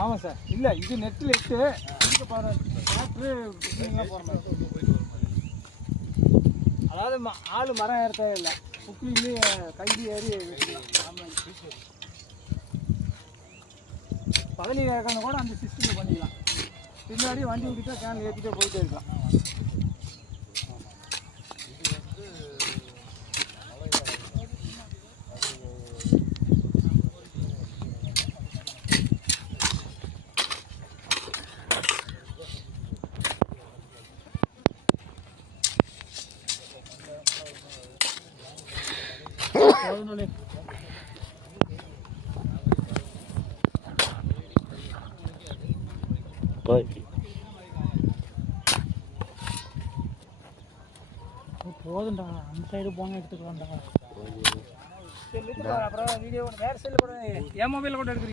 ஆமாம் சார். இல்லை இது நெட்டில் இட்டு இதுக்கு அதாவது ஆள் மரம் ஏற தேவையில்லை. புக்கிலேருந்து கைதி ஏறி பதனி இறக்கணும் கூட அந்த சிஸ்டமில் பண்ணிக்கலாம். பின்னாடி வண்டி விட்டுட்டா கேன் ஏற்றிட்டே போயிட்டே இருக்கலாம். போதும்டா, அந்த சைடு போன எடுத்துக்கலாம்டா. அப்புறம் வீடியோ வேறு சைடில் கூட என் மொபைலில் கூட எடுக்கிறீங்க.